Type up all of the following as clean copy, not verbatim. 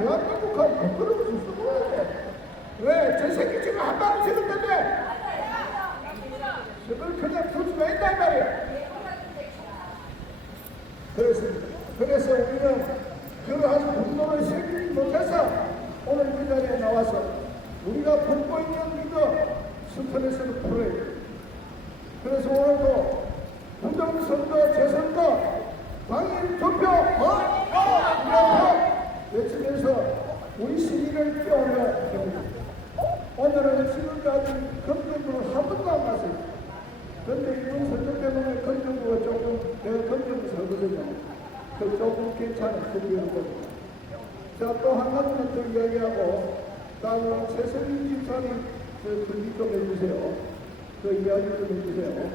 대한민국하고 부끄러울 수 있어. 왜? 저 새끼 지금 한 방울 치는데 저걸 그냥 둘 수가 있단 말이야. 그래서 우리는 그러한 분노를 새기지 못해서 오늘 이 자리에 나와서 우리가 품고 있는 이거 스트레스를 풀어야 돼. 그래서 오늘도 부정선거, 재선거, 당일 투표, 외치면서 우리 시민을 깨워내야 됩니다. 오늘은 지금까지 검정부를 한 번도 안 갔어요. 그런데 이번 선거 때문에 검정부가 조금, 내가 검정부 살거든요. 그 조금 괜찮은 그리거든요. 자, 또 한 가지는 또 이야기하고, 다음은 최선희 집사님, 그 준비 좀 해주세요. 그 이야기 좀 해주세요.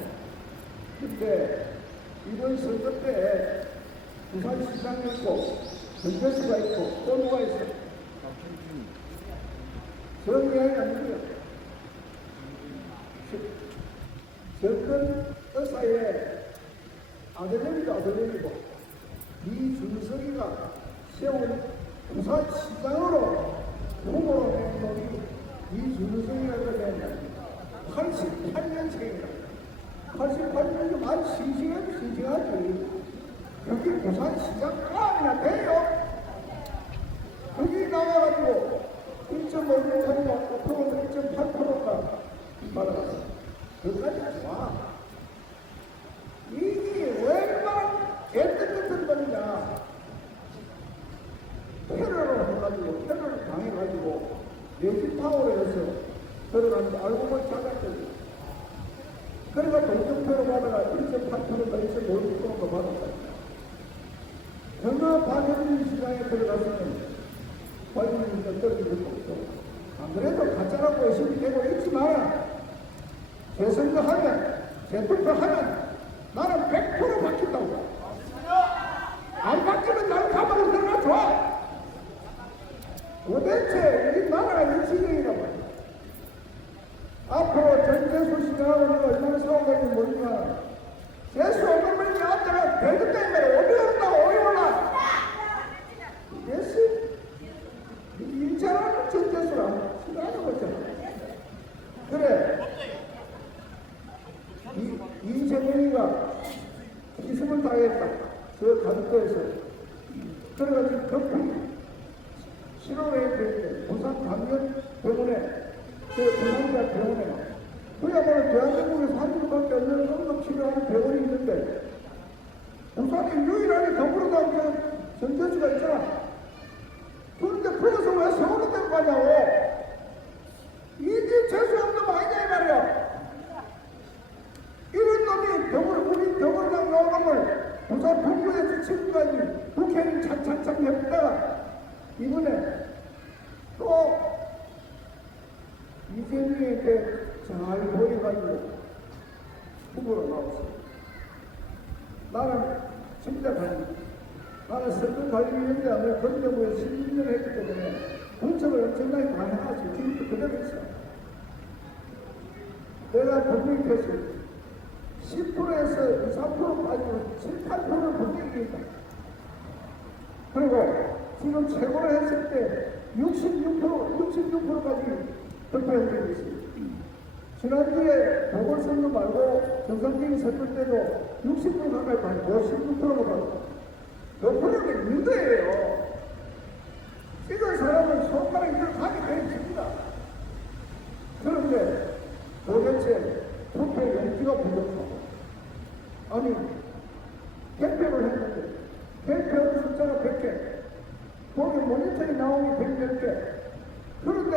근데 이번 선거 때 부산시장이 있고, 전교수가 있고, 또 누가 있어요? 그런 이야기 아니고요. 정권 의사의 아들내미고 이준석이가 세운 부산시장으로 후보로 낸 놈이 이준석이가 그러면 88년생이다. 88년이면 아주 싱싱하지. 여기 부산시장 꽝이나 돼요. 여기 나와가지고 1.5%가 1.8%가 받아갔어. 그까지 좋아. 이게 얼마나 개떡같은 겁니다. 테러를 해가지고, 테러를 당해가지고, 내집타워로 해서 들어가는데 알고 보니 작았거든요. 그러니까 동정표로 받아가 1.8%가 1.5%가 받았다. 정말 반영민 시장에 들어갔으면 관심이 떨어질 것도 없고, 안 그래도 가짜라고 의심이 되고 있지만, 재선거 하면, 재투표 하면, 나는 100% 바뀐다고. 안 바뀌면 나는 가만히 들어가 줘. 도대체 이 나라가 이 지경이란 말이야. 앞으로 전재수 씨하고 내가 얼마나 싸워갈지 모르지만, 재수 없는 분이 앉아가 배드 때문에 어디 온다고 어디 올라. 됐어? 일자라는 전재수랑 싫어하는 거잖아. 그래. 이재명이가 기승을 당했다. 저 가덕도에서. 그래가지고 급히 실험해야 되는데, 부산 강변병원에, 부산대학병원에, 그야말로 대한민국에서 한 군데밖에 없는 응급 치료하는 병원이 있는데, 부산에 유일하게 더불어다니는 전재수가 있잖아. 그런데 그래서 왜 서울로 데리고 가냐고. 이게 재수 없는 놈 아니냐 이 말이야. 이런 놈이 우리 병원장 나온 놈을 부산 북부에서 지금까지 국회의원 창창창 했다가 이번에 또 이재명에게 잘 보여가지고 후보로 나왔어요. 나는 진짜 나는 선거관리위원회가 내가 검정부에 16년을 했기 때문에 분석을 엄청나게 많이 해가지고 지금도 그대로 있어. 내가 분명히 했어요. 10%에서 2, 3% 빠지고 7, 8%를 분명히 있다. 그리고 지금 최고로 했을 때 66%까지 득표한 적이 있어요. 지난주에 보궐선거 말고 정상적인 선거 때도 60% 가까이 받고 56%가 받고 몇 프로가 문제예요. 이런 사람은 손가락 이걸 하게 되어 있습니다. 그런데 도대체 투표 용지가 부족하고 아니 개표를 했는데 개표하는 숫자가 100개 거기 모니터에 나오는 110개 그런데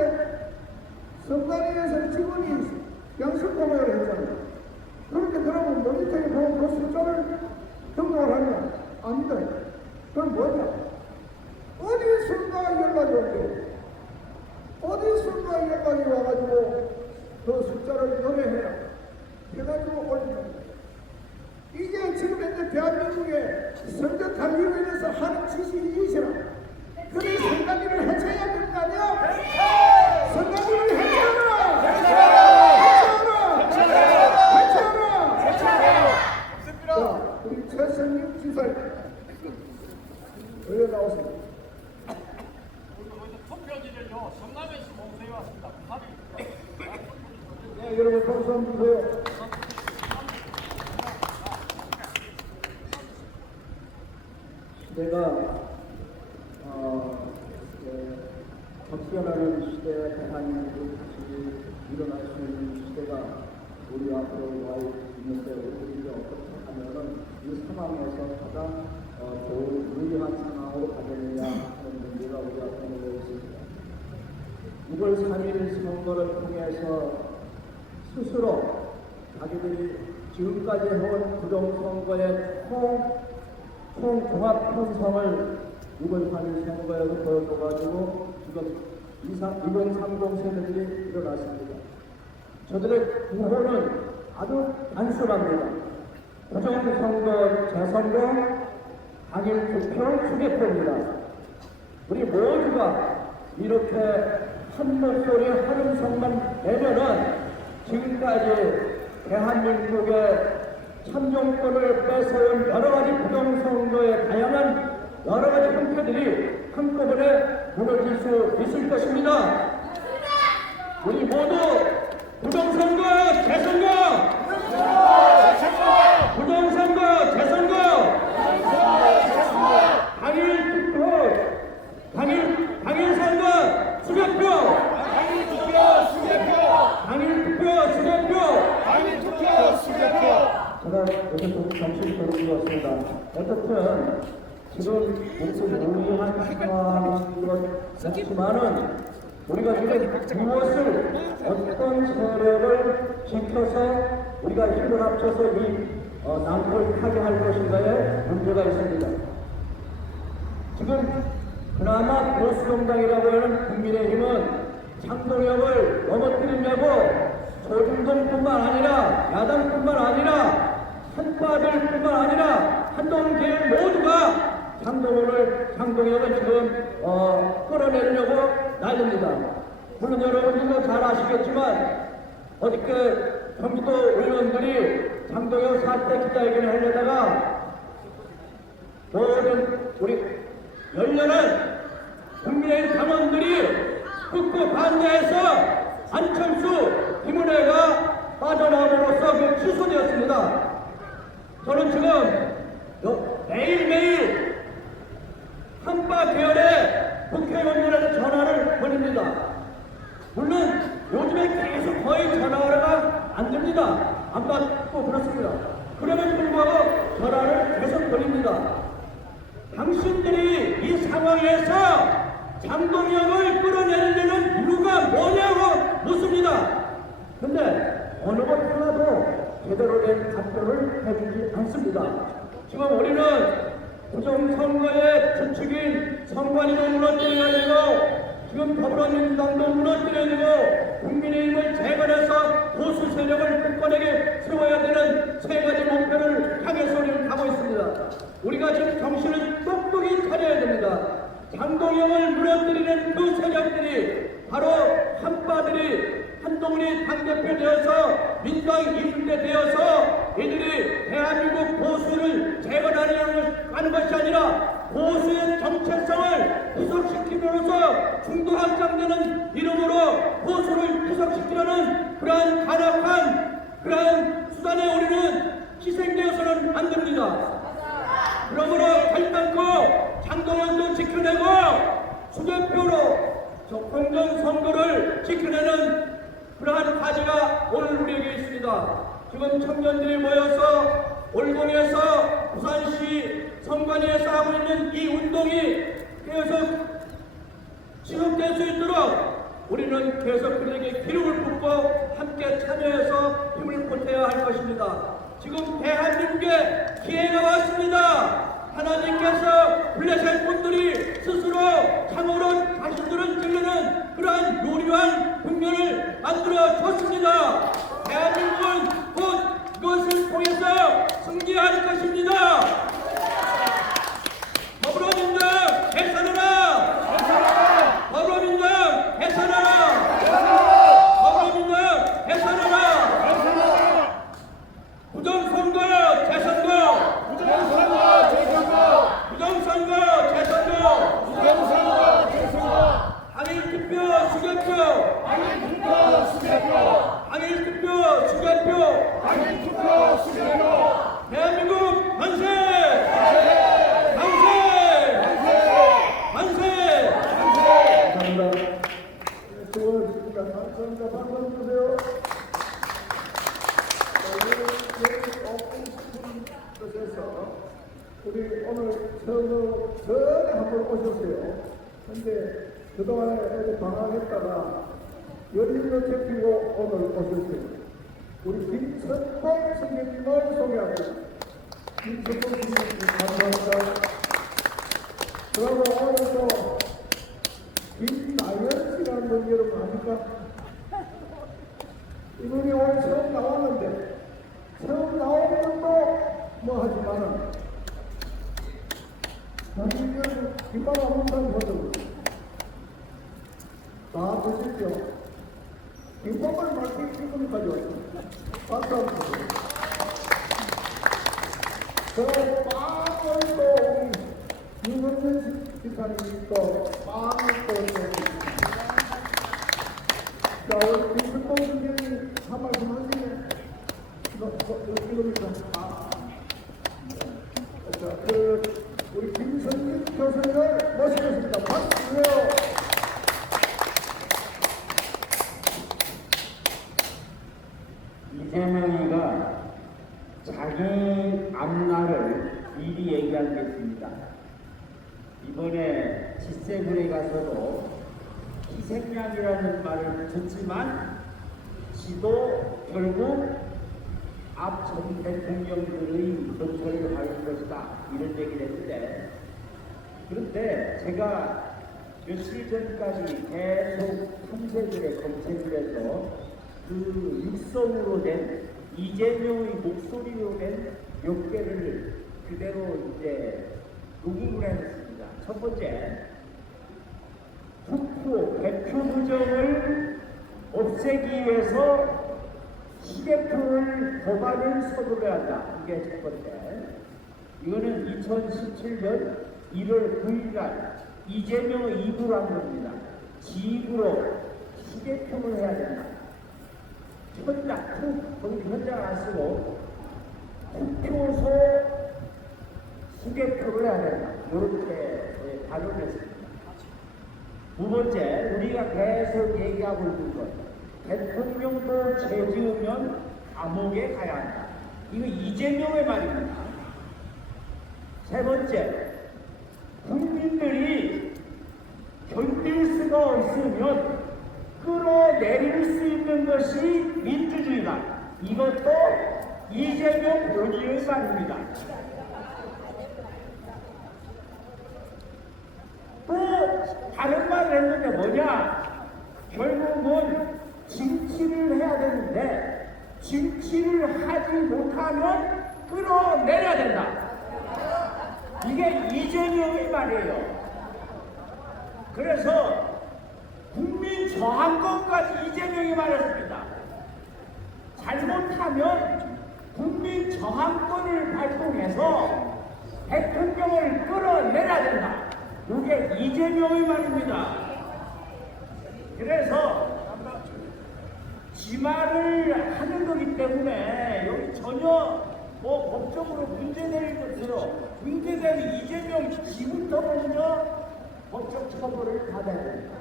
선관위에서 직원이 양식공여를 했잖아요. 그렇게 그러면 모니터에 보면 그 숫자를 등록을 하면 안 돼. 그럼 뭐냐? 어디선가 연락이 온대. 어디선가 연락이 와가지고 그 숫자를 노래해라. 해가지고 올리는 거예요. 이게 지금 현재 대한민국의 선거관리위원회에서 하는 지시이시라. 그래 선관위를 해쳐야 되는 거 아니야? 선관위를 해쳐라! 해쳐라! 자, 우리 최선희 지사님 의뢰 나오세요. 좀 주세요. 내가 접견하는 시대, 대한민국이 다시 일어날 수 있는 시대가 우리 앞으로 와 있는데 우리가 어떻게 하면은 이 상황에서 가장 좋은 유리한 상황으로 가겠느냐 하는 문제가 우리 앞에 놓여 있습니다. 6월 3일 선거를 통해서 스스로 자기들이 지금까지 해온 부정선거의 총종합 편성을 6월 3일 선거에도 보여줘가지고 지금 2030 세대들이 일어났습니다. 저들의 구호는 아주 단순합니다. 부정선거 재선거, 당일 투표 수개표입니다. 우리 모두가 이렇게 한 목소리 한 음성만 내면은 지금까지 대한민국의 참정권을 뺏어온 여러 가지 부정선거의 다양한 여러 가지 형태들이 한꺼번에 무너질 수 있을 것입니다. 우리 모두 부정선거, 재선거! 부정선거, 재선거! 당일 투표, 당일 선거, 수개표! 당일 투표 수개표. 제가 여기 좀 잠시 들어주었습니다. 어쨌든 지금 목소리 무리한 상황인 것 같지만은 우리가 지금 무엇을 어떤 세력을 지켜서 우리가 힘을 합쳐서 이 난국을 타게 할 것인가에 문제가 있습니다. 지금 그나마 보수정당이라고 하는 국민의힘은 창동혁을 넘어뜨리려고 조중동뿐만 아니라 야당뿐만 아니라 한파들뿐만 아니라 한동계열 모두가 창동혁을 지금 끌어내려고 난립니다. 물론 여러분들도 잘 아시겠지만 어저께 경기도 의원들이 창동혁 사태 기자회견을 하려다가 모든 우리 열렬한 국민의힘 당원들이 극구 반대해서 안철수, 김은혜가 빠져나옴으로써 취소되었습니다. 저는 지금 매일매일 한파 계열의 국회의원들한테 전화를 걸립니다. 물론 요즘에 계속 거의 전화가 안 됩니다. 안 받고 그렇습니다. 그럼에도 불구하고 전화를 계속 걸립니다. 당신들이 이 상황에서 장동혁을 끌어내려는 이유가 뭐냐고 묻습니다. 근데 어느 것 하나도 제대로 된 답변을 해주지 않습니다. 지금 우리는 부정선거의 주축인 선관위도 무너뜨려야 되고 지금 더불어민주당도 무너뜨려야 되고 국민의힘을 재건해서 보수 세력을 굳건하게 세워야 되는 세 가지 목표를 향해서 우리는 가고 있습니다. 우리가 지금 정신을 똑똑히 차려야 됩니다. 장동혁을 무너뜨리는 그 세력들이 바로 한파들이 한동훈이 당대표 되어서 민주당 이준대 되어서 이들이 대한민국 보수를 재건하려는 것이 아니라 보수의 정체성을 희석시키면서 중도확장되는 이름으로 보수를 희석시키려는 그러한 간악한 그러한 수단에 우리는 희생되어서는 안 됩니다. 그러므로 결단코 장동혁도 지켜내고 수개표로 공정선거를 지켜내는 그러한 과제가 오늘 우리에게 있습니다. 지금 청년들이 모여서 올공에서 부산시 선관위에서 하고 있는 이 운동이 계속 지속될 수 있도록 우리는 계속 그들에게 기름을 붓고 함께 참여해서 힘을 보태야 할 것입니다. 지금 대한민국에 기회가 왔습니다. 하나님께서 블레셋 분들이 스스로 참으로 자신들을 찔르는 그러한 요리한 국면을 만들어 줬습니다. 대한민국은 곧 그것을 통해서 승리할 것입니다. 더불어민주당 해산하라! 더불어민주당 해산하라! 더불어민주당 해산하라! 부정선거 재선거! 부정선거 재선거! 부정선거 재선거! 부정선거 감사합니다. 수고하셨습니다. 감사합니다. 박수 한번 주세요. 여기 오픈 곳에서 우리 오늘 전에 한번 오셨어요. 근데 그동안에 어디 방황했다가 열일로 잡히고 오늘 오셨어요. 우리 김선봉 선생님을 소개합니다. 김선봉 선생님 감사합니다. 그리고 오늘 또 김나연 씨라는 분 여러분 아십니까? 이분이 오늘 처음 나왔는데 처음 나온 것도 뭐 하지만은 자기는 김밥 한 번만 보죠. 다 보십시오. 김밥을 맞기 지금 가져왔습니다. 박수 한번 주세요. 저 빵을 또 유건현 기사님이 또 빵을 또 자, 우리 김승봉 선생님이 한 말씀 하시네. 이겁니다. 자, 우리 김선진 교수님을 모시겠습니다. 박수 주세요. 이재명이가 자기 앞날을 미리 얘기하겠습니다. 이번에 G7에 가서도 희생양이라는 말을 듣지만 지도 결국 앞 전 대통령들의 검토를 할 것이다 이런 얘기를 했는데, 그런데 제가 며칠 전까지 계속 탐색을 검색을 해서 그 육성으로 된 이재명의 목소리로 된 몇 개를 그대로 이제 녹음을 해놨습니다. 첫 번째, 대표 부정을 없애기 위해서 휴대폰을 법안을 서두르야 한다. 이게 첫 번째. 이거는 2017년 1월 9일 날 이재명의 입으로 한 겁니다. 지 입으로 휴대폰을 해야 된다. 거기 현장 안 쓰고 투표소 휴대표를 해야 된다. 이렇게 발언을 했습니다. 두 번째, 우리가 계속 얘기하고 있는 것, 대통령도 죄 지으면 감옥에 가야 한다. 이거 이재명의 말입니다. 세 번째, 국민들이 견딜 수가 없으면 끌어내릴 수 있는 것이 민주주의다. 이것도 이재명 본인의 말입니다. 또 다른 말을 했는데 뭐냐? 결국은 징치를 해야 되는데 징치를 하지 못하면 끌어내려야 된다. 이게 이재명의 말이에요. 그래서 국민 저항권까지 이재명이 말했습니다. 잘못하면 국민 저항권을 발동해서 대통령을 끌어내려야 된다. 이게 이재명의 말입니다. 그래서 지 말을 하는 거기 때문에 여기 전혀 법적으로 문제될 것으로 문제된 이재명 지부터 먼저 법적 처벌을 받아야 됩니다.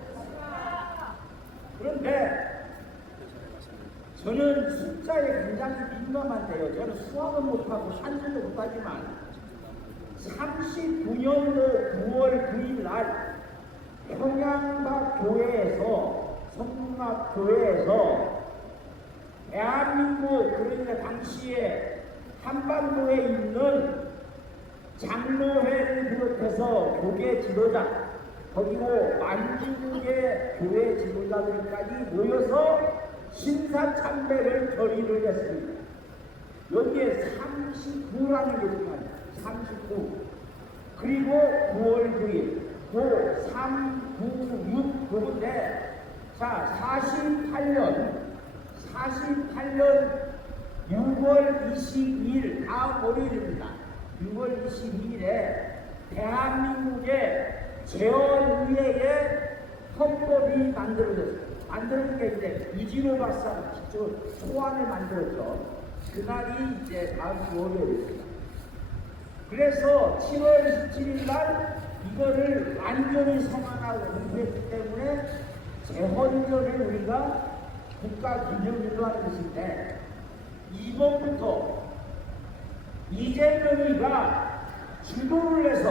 그런데 저는 숫자에 굉장히 민감한데요. 저는 수학은 못하고 산수도 못하지만 39년도 9월 9일 날 평양박 교회에서 성문학 교회에서 대한민국, 그러니까 당시에 한반도에 있는 장로회를 비롯해서 교계 지도자, 그리고 만주국의 교회 지도자들까지 모여서 신사참배를 결의를 했습니다. 여기에 39라는 게 있습니다. 39. 그리고 9월 9일, 9, 3, 9, 6, 9인데, 자, 48년 6월 22일, 다음 월요일입니다. 6월 22일에 대한민국의 재헌의회의 헌법이 만들어졌어요. 만드는 게 이제 이진호 박사가 직접 초안을 만들었죠. 그날이 이제 다음 주 월요일입니다. 그래서 7월 27일 날 이거를 완전히 성안하고 은폐했기 때문에 재헌절을 우리가 국가 기념일로 하는 것인데, 이번부터 이재명이가 주도를 해서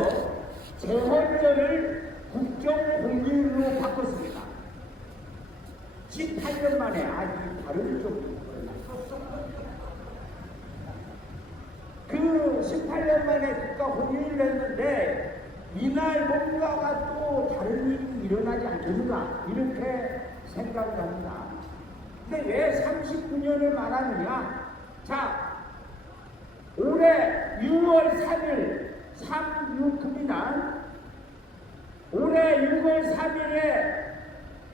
재헌절을 국정 공휴일로 바꿨습니다. 18년 만에. 이 발음이 좀 그 18년 만에 국가 공휴일을 했는데, 이날 뭔가가 또 다른 일이 일어나지 않겠는가 이렇게 생각을 합니다. 근데 왜 39년을 말하느냐? 자, 올해 6월 3일 3.6입니다. 올해 6월 3일에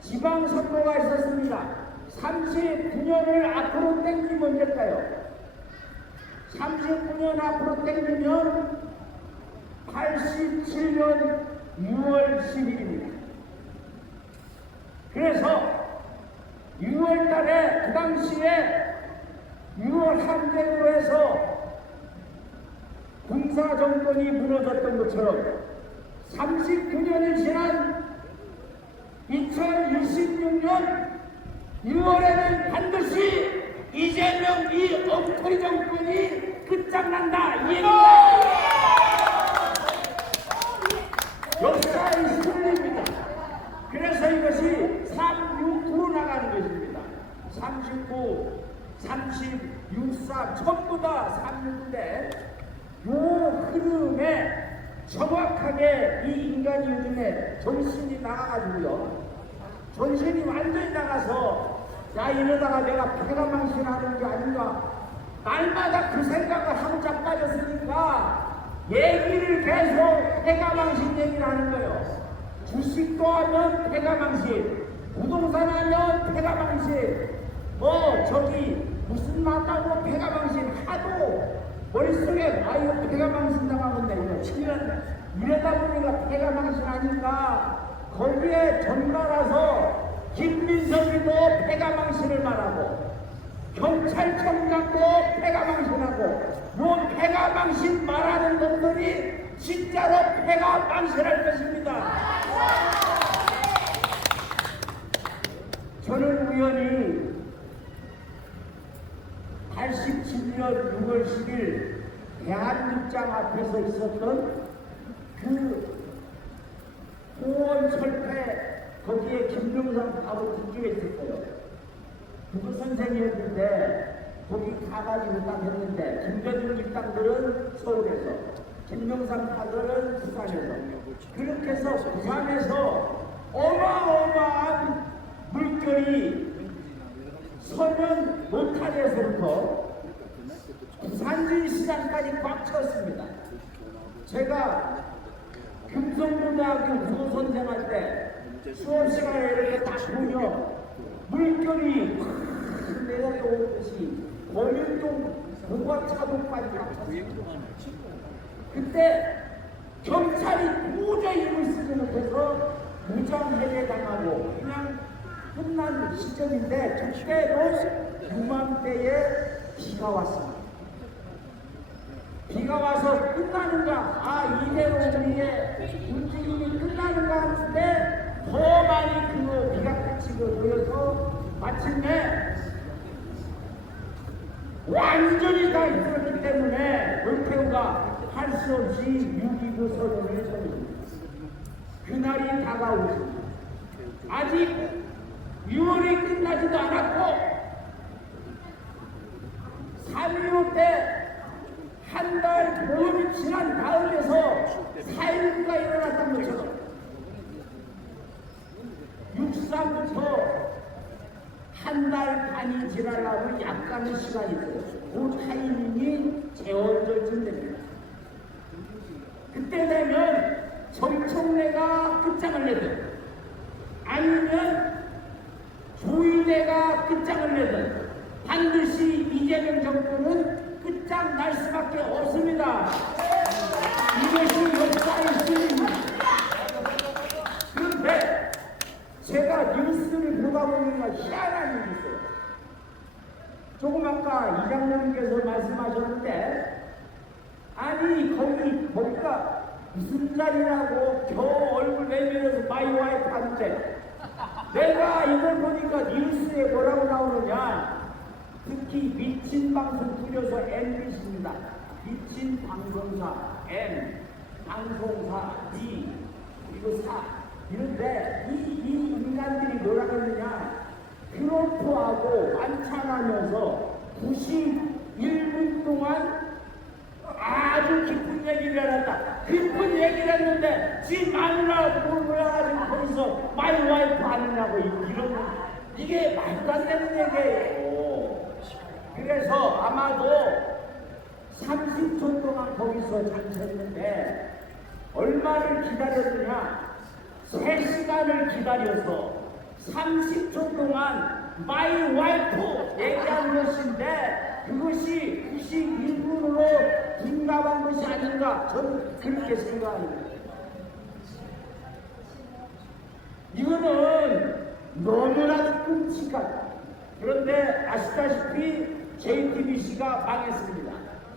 지방선거가 있었습니다. 39년을 앞으로 땡기면 언제일까요? 39년 앞으로 땡기면 87년 6월 10일입니다. 그래서 6월 달에 그 당시에 6월 항쟁으로 해서 군사정권이 무너졌던 것처럼 39년이 지난 2026년 6월에는 반드시 이재명 이 엉터리 정권이 끝장난다 이 얘기입니다. 역사의 순리입니다. 그래서 이것이 369로 나가는 것입니다. 39, 30, 64 전부 다 369인데 요 흐름에 정확하게 이 인간이 요즘에 정신이 나가가지고요. 정신이 완전히 나가서 야 이러다가 내가 폐가망신하는 게 아닌가, 날마다 그 생각을 하고 자빠졌으니까 얘기를 계속 폐가망신 얘기를 하는 거예요. 주식도 하면 폐가망신, 부동산 하면 폐가망신, 저기 무슨 만나고 폐가망신 하도 머릿속에 이거 폐가망신 당하겠네 이거 치면 이러다 보니까 폐가망신 하니까 거기에 전달아서 김민석이도 폐가망신을 말하고 경찰청장도 폐가망신하고 요 폐가망신 말하는 놈들이 진짜로 폐가망신할 것입니다. 저는 우연히 87년 6월 10일 대한극장 앞에서 있었던 그 호원 철폐 거기에 김명삼 바로 뒤쪽에 있었어요. 누구 선생이었는데 거기 가가지고 딱 했는데 김대중 일당들은 서울에서 김명삼 파들은 부산에서 그렇게 해서 부산에서 어마어마한 물결이 서면 노타리에서부터 부산진 시장까지 꽉 찼습니다. 제가 금성고등학교 국어선생할 때 수업 시간에 이렇게 딱 보면 물결이 확 내려오듯이 거일동 고가차도까지 꽉 찼습니다. 그때 경찰이 도저히 힘을 쓰지 못해서 무장해제 당하고 그냥 끝난 시점인데 그때도 이맘때에 비가 왔습니다. 비가 와서 끝나는가, 이대로 우리의 움직임이 끝나는가 하는데 더 많이 그 비가 그치고 보여서 마침내 완전히 다 이끌었기 때문에 노태우가 할 수 없이 6.29 선언을 했습니다. 그날이 다가오지 아직 6월이 끝나지도 않았고 3.15 때 한 달 보름이 지난 다음에서 4.19가 일어났던 것처럼 6.3부터 한 달 반이 지나려면 약간의 시간이 있어요. 그 타이밍이 재헌절쯤 됩니다. 그때 되면 정청래가 끝장을 내든 아니면 조이대가 끝장을 내든 반드시 이재명 정권은 끝장 날 수밖에 없습니다. 이것이 역사의 신입니다. 그런데 제가 뉴스를 보다 보니까 희한한 일이 있어요. 조금 아까 이장님께서 말씀하셨는데 아니 거기가 무슨 자리라고 겨우 얼굴 내밀어서 마이 와이프 하는데 내가 이걸 보니까 뉴스에 뭐라고 나오느냐. 특히 미친 방송 줄여서 MBC입니다. 미친 방송사 M, 방송사 B, 그리고 사. 이런데 이 인간들이 뭐라고 했느냐. 트럼프하고 만찬하면서 91분 동안 아주 기쁜 얘기를 해놨다. 기쁜 얘기를 했는데 지 마누라 몰라가지고 거기서 마이 와이프 하느냐고 이런 이게 말도 안 되는 얘기예요. 그래서 아마도 30초 동안 거기서 잠셨는데 얼마를 기다렸느냐. 3시간을 기다려서 30초 동안 마이 와이프 얘기한 것인데 그것이 91분으로 둔갑한 것이 아닌가 저는 그렇게 생각합니다. 이거는 너무나도 끔찍하다. 그런데 아시다시피 JTBC가 망했습니다.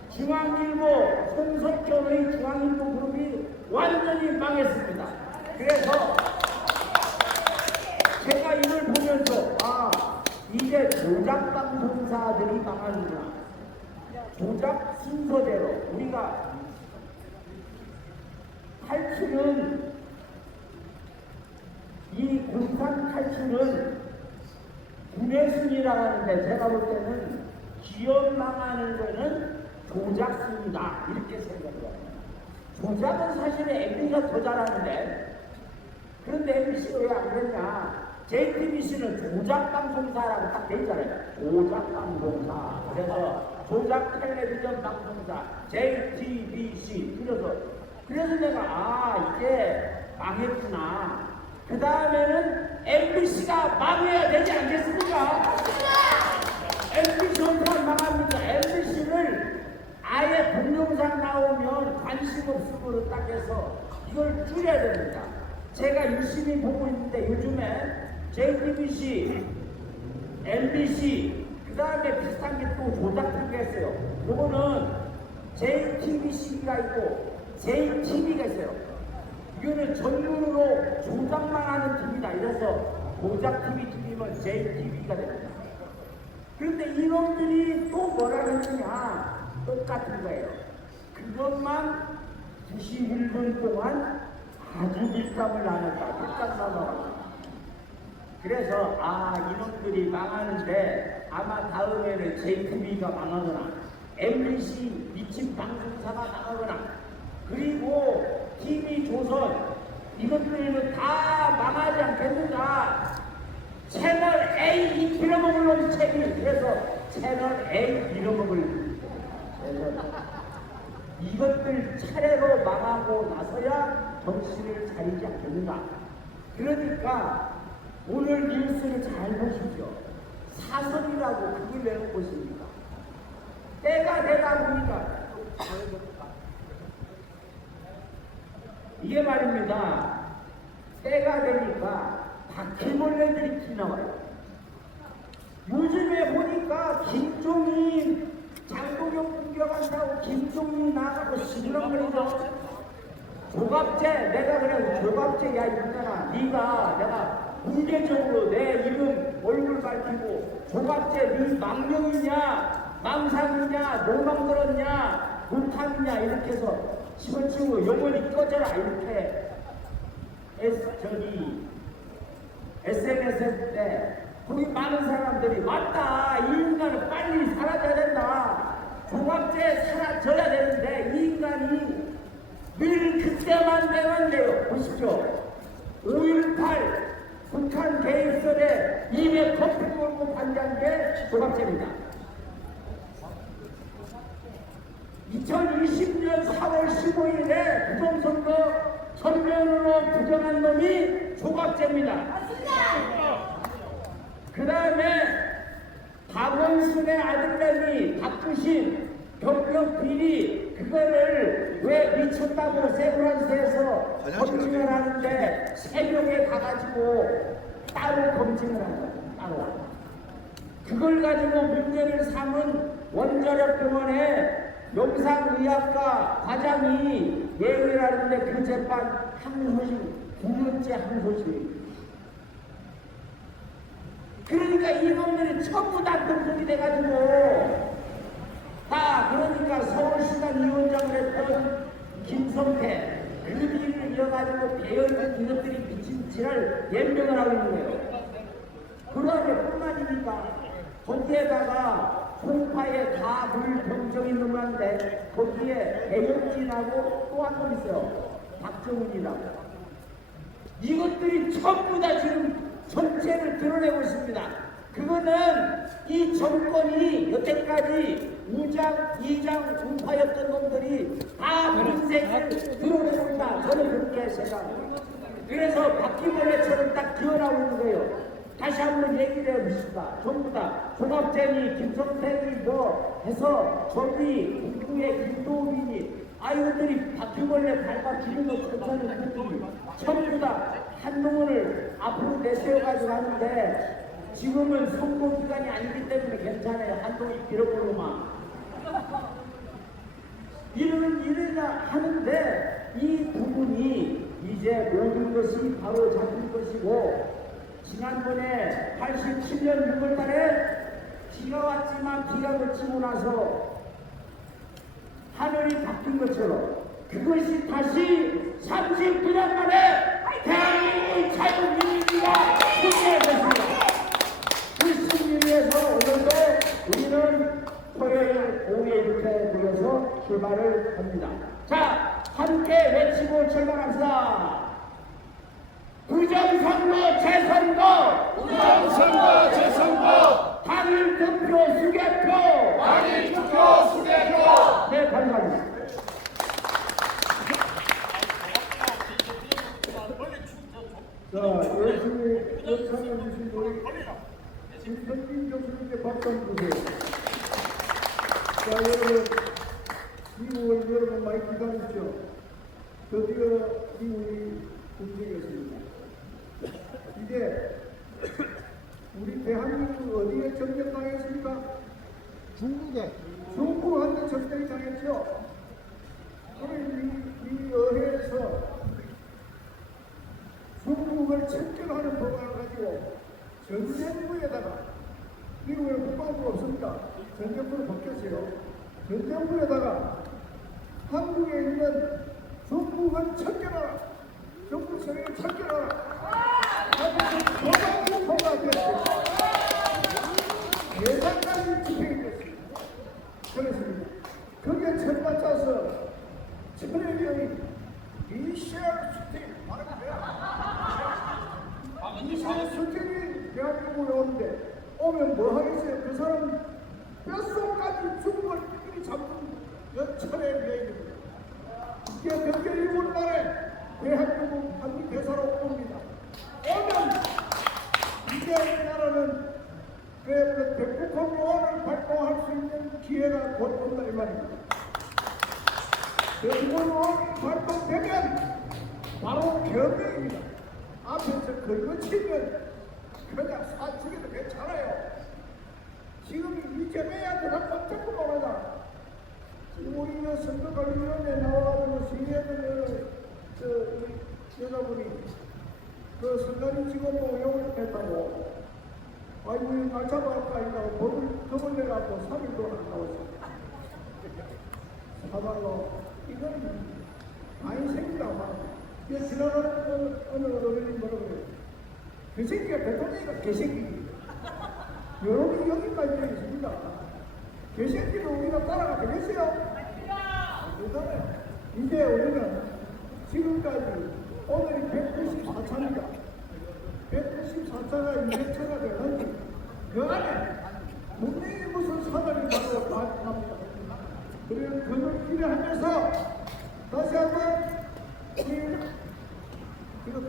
중앙일보 손석현의 중앙일보 그룹이 완전히 망했습니다. 그래서 제가 이걸 보면서 이제 조작 방송사들이 망하는구나. 조작 순서대로 우리가 탈출은 이 공산 탈출은 군의순이라고 하는데 제가 볼 때는 기업 망하는 거는 조작순이다 이렇게 생각해요. 조작은 사실은 MBC가 더 잘하는데 그런데 MBC가 왜 안 그랬냐. JTBC는 조작방송사라고 딱 되어있잖아요. 조작방송사. 그래서 조작 텔레비전 방송사 JTBC. 그래서 내가 이게 망했구나. 그 다음에는 MBC가 망해야 되지 않겠습니까? MBC 혼자 망합니다. MBC를 아예 동영상 나오면 관심 없음으로 딱 해서 이걸 줄여야 됩니다. 제가 유심히 보고 있는데 요즘에 JTBC, MBC, 그 다음에 비슷한 게 또 조작한 게 있어요. 요거는 JTBC가 있고 JTV가 있어요. 이거는 전문으로 조작만 하는 TV다. 이래서 조작 TV 틀리면 JTV가 됩니다. 그런데 이놈들이 또 뭐라 그랬느냐. 똑같은 거예요. 그것만 91분 동안 아주 밀감을 나눴다. 밀감 나눠. 그래서 이놈들이 망하는데 아마 다음에는 JTB가 망하거나 MBC 미친 방송사가 망하거나 그리고 TV조선 이것들은 다 망하지 않겠는가. 채널 A 이 빌어먹을 놈 책임. 그래서 채널 A 빌어먹을 이것들 차례로 망하고 나서야 정신을 차리지 않겠는가. 그러니까 오늘 뉴스를 잘 보십시오. 사설이라고 그걸 내놓은 것입니다. 때가 되다 보니까 이게 말입니다. 때가 되니까 바퀴벌레들이 나와요. 요즘에 보니까 김종인 장동영 공격한다고 김종인 나가고 시끄렁거리죠. 조갑제 내가 그냥 조갑제 야 있잖아. 네가 내가 공개적으로 내 이름 얼굴 밝히고 조갑제 네 망령이냐 망상이냐 노망 들었냐 못하느냐 이렇게 해서 집어치우고 영원히 꺼져라 이렇게 SNS 때 거기 많은 사람들이 맞다 이 인간은 빨리 사라져야 된다 종합제 사라져야 되는데 이 인간이 늘 그때만 되면 돼요. 보십시오. 5.18 북한 개입설에 입에 커피 몰고 반대한 게 종합제입니다. 2020년 4월 15일에 부정선거 전면으로 부정한 놈이 조갑제입니다. 그 다음에 박원순의 아들내미 박주신 경력 비리 그거를 왜 미쳤다고 세브란스에서 검증을 하는데 새벽에 가가지고 따로 검증을 한다. 따로. 그걸 가지고 문제를 삼은 원자력병원에 영상의학과 과장이 얘기를 하는데 그 재판 항소심 9년째 항소심. 그러니까 이놈들이 전부 다 등록이 돼가지고 다 그러니까 서울시당 위원장을 했던 김성태 그 뒤를 이어가지고 배어있는 이것들이 미친 지랄 연명을 하고 있는 거예요. 그러면 뿐만이니까 거기에다가 송파에 다 물병정이 넘었는데 거기에 배영진하고 또 한 분 있어요. 박정훈이라고. 이것들이 전부 다 지금 정체를 드러내고 있습니다. 그거는 이 정권이 여태까지 우장, 이장, 우파였던 놈들이 다 민색을 드러내고 있다. 저는 그렇게 생각합니다. 그래서 바퀴벌레처럼 딱 기어나오고 있는 거예요. 다시 한번 얘기를 해봅시다. 전부 다 종합쟁이, 김성태이 뭐 해서 저기 북부의 김도빈이 아이들이 바퀴벌레 밟아 기는 거 못하는 분들이 전부 다 한동훈을 앞으로 내세워가지고 하는데 지금은 선거기간이 아니기 때문에 괜찮아요. 한동훈이 빌어보로만 이러냐 하는데 이 부분이 이제 모든 것이 바로 잡힐 것이고 지난번에 87년 6월달에 비가 왔지만 비가 그치고 나서 하늘이 바뀐 것처럼 그것이 다시 39년 만에 대한민국의 자유민주주의가 승리했습니다. 그 승리를 위해서 오늘도 우리는 토요일 오후에 이렇게 모여서 출발을 합니다. 자, 함께 외치고 출발합시다. 부정선거 재선거 부정선거 재선거 당일 투표 수개표 당일 투표 수개표. 네, 감사합니다. 자, 열심히 연창해주신 우리 김선진 교수님께 박수 한번 주세요. 자, 여러분, 미국을 여러분 많이 기다리죠. 드디어 미국이 움직였습니다. 이제 우리 대한민국 어디에 전쟁당했습니까? 중국에 중국한테 전쟁이 당했죠. 그럼 이 어해에서 중국을 척결하는 법안을 가지고 전쟁부에다가 미국에 국방부가 없습니다. 전쟁부로 바뀌었어요. 전쟁부에다가 한국에 있는 중국을 척결하라. 중국 세력을 척결하라. 법안이 통과됐어요. 예산까지 집행이 됐습니다. 그렇습니다. 그게 철맞춰서 천혜경이 미셸 스틱 미셸 스틱이 대한민국에 오는데 오면 뭐 하겠어요? 그 사람 뼛속까지 중국을 끼리 잡는 연천의 얘기입니다. 이게 몇개 일본 만에 대한민국 한미 대사로 옵니다. 오면 이제 우리나라는 그 백국헌 요원을 발동할 수 있는 기회가 곧 온다 이 말입니다. 백국헌 요원이 발동되면 바로革命입니다. 앞에서 긁어치면 그냥 사죽여도 괜찮아요. 지금 이재명한테 다 깜짝 놀라다. 지금 우리 선거관리위원회에 나와가지고 시위하는 여자분이 그 선관위 직원도 욕을 했다고. 아이고, 날 잡아갈까 했다고 법을 내갖고 3일 동안 나왔습니다. 사발로 이건 많이 생기라고. 이거 지나가는 어느 어른이 뭐라고 그래요? 그 새끼가 대통령이가 개새끼. 여러분이 여기까지 되어 있습니다. 개새끼를 우리가 따라가 되겠어요? 그다음에 이제 우리는 지금까지 오늘이 194차입니다. 194차가 200차가 되는데 그 안에 분명히 무슨 사단이 바로 나타납니다. 그래서 그걸 기대하면서 다시 한번 우리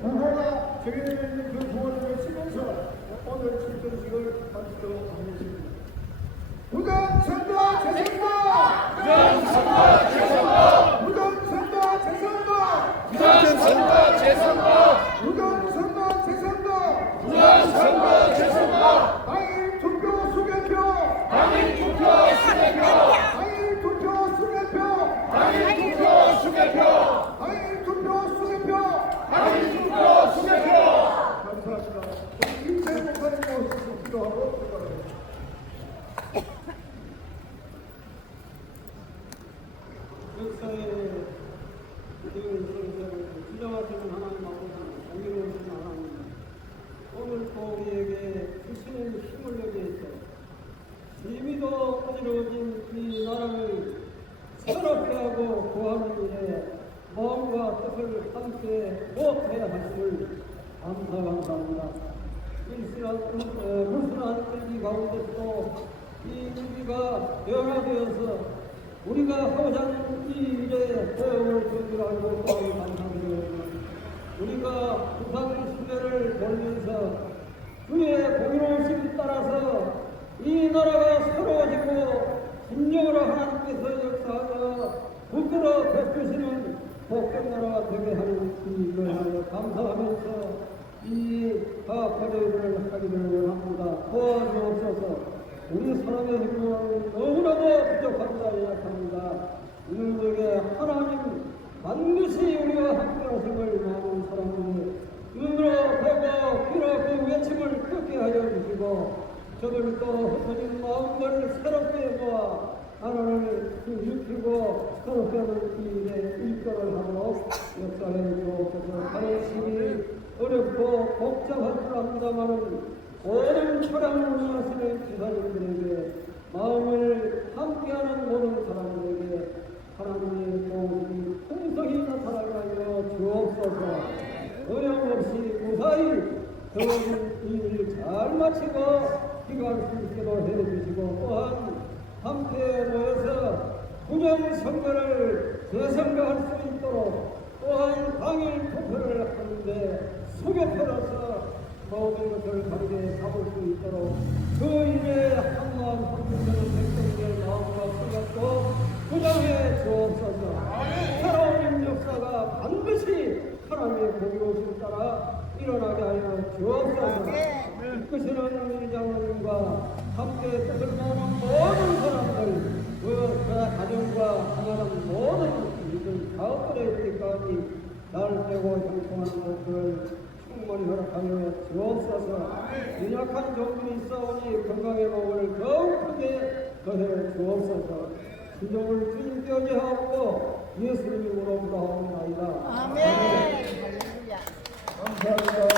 부호가 정해져 있는 그 부호를 외치면서 오늘 출전식을 마치도록 하겠습니다. 부정선거 재선거! 부정선거 재선거 부정선거 재선거! 부정선거 재선거 부정선거 재선거! 부정선거 재선거 당일 투표 수개표! 당일 투표 수개표 당일 투표 수개표! 불순한 끌기 가운데서도 이 끌기가 변화되어서 우리가 하고자 하는 이 일에 소용을 준비하고 또한 감사드립니다. 우리가 부산 수배를 돌면서 주의 공의로우심 따라서 이 나라가 새로워지고 진정으로 하나님께서 역사하여 붙들어 베푸시는 복된나라가 되게 하는 이 일을 하여 감사하면서 이 화제를 하기를 원합니다. 도와주옵소서. 우리 사람의 힘은 너무나도 부족합니다. 약합니다. 이들에게 하나님 반드시 우리와 함께 하심을 많은 사람들이 눈으로 보고 귀로 그 외침을 듣게 하여 주시고 저들도 흩어진 마음을 새롭게 모아 하나님을 일으키고 새롭게 하는 이 일에 일조를 하도록 역사해 주옵소서. 하나님이 어렵고 복잡한 줄 압니다마는 모든 초량을 운영하시는 기사님들에게 마음을 함께하는 모든 사람들에게 하나님의 도움이 풍성히 나타나게 하여 주옵소서. 어려움없이 무사히 좋은 일을 잘 마치고 귀가할 수 있도록 해주시고 또한 함께 모여서 구정 선거를 재선거할 수 있도록 또한 당일 투표를 하는데 수교표로서 모든 것을 다르게 잡을 수 있도록 그 일에 한마음 한뜻으로 백성들의 마음과 생각도 구정해 주옵소서. 새로운 역사가 반드시 하나님의 공의로우심 따라 일어나게 하여 주옵소서. 이끄시는 우리 장로님과 함께 뜻을 모으는 모든 사람들 그 가정과 하나님 모든 이들 사업들에 이르기까지 날 빼고 형통하는 것들을 충만히 허락하여 주옵소서. 연약한 종들이 있사오니 건강의 복을 더욱 크게 더해 주옵소서. 신종을 주님께 의지하고 예수님으로 부르옵나이다. 아멘. 감사합니다.